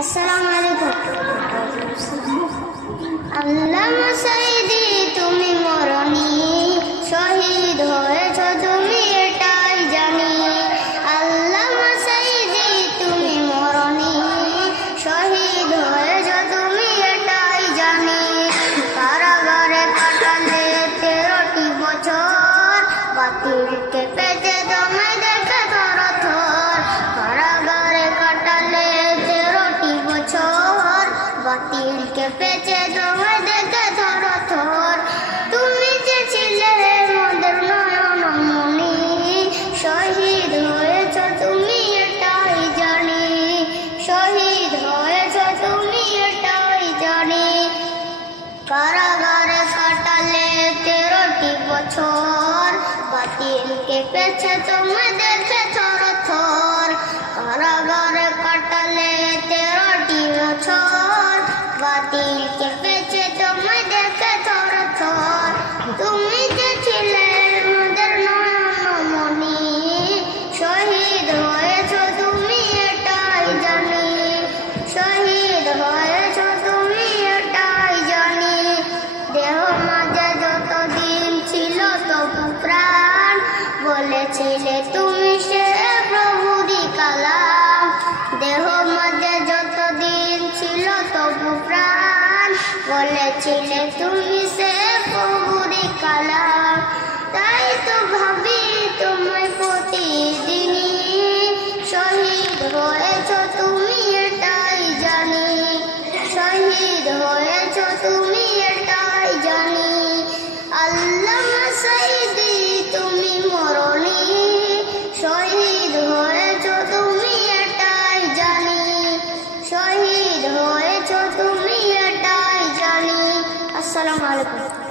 আসসালামু আলাইকুম। আল্লামা সাইদি তুমি মরণি, শহীদ হয়েছ তুমি এটাই জানি। আল্লামা সাইদি তুমি মরণি, শহীদ হয়েছ তুমি এটাই জানি। কারাগারে কাটালে 13টি বছর, বাতিলকে পেতে তোমায় দেখে থরথর। কারাগারে কাটালে 13টি বছর, বাতিলকে পেতে তোমায় দেখে থরথর। তুমি যে ছিলে মোদের নয়নমণি, শহীদ হয়েছ তুমি এটাই জানি। শহীদ হয়েছ তুমি এটাই জানি। কারাগারে কাটালে 13টি বছর, বাতিলকে পেছে তোমায় দেখে থরথর। কারাগারে কাটালে 13টি বছর, বাতিলকে পেছে তোমায় দেখে থরথর। তুমি যে ছিলে মোদের নয়নমণি, শহীদ হয়েছ তুমি এটাই জানি। শহীদ হয়েছ তুমি এটাই জানি। দেহ মাঝে যতদিন ছিল তবু প্রাণ, বলেছিলে তুমি সে প্রভুরই কালাম। দেহ মাঝে যতদিন ছিল তবু প্রাণ, বলেছিলে তুমি সে প্রভুরই কালাম। তাই তো ভাবি তোমায় প্রতিদিনই, শহীদ হয়েছ তুমি এটাই জানি। শহীদ হয়েছ তুমি এটাই জানি। আল্লামা সাইদি তুমি মরণি, শহীদ হয়েছ তুমি এটাই জানি। শহীদ হয়েছ তুমি এটাই জানি। আসসালামু আলাইকুম।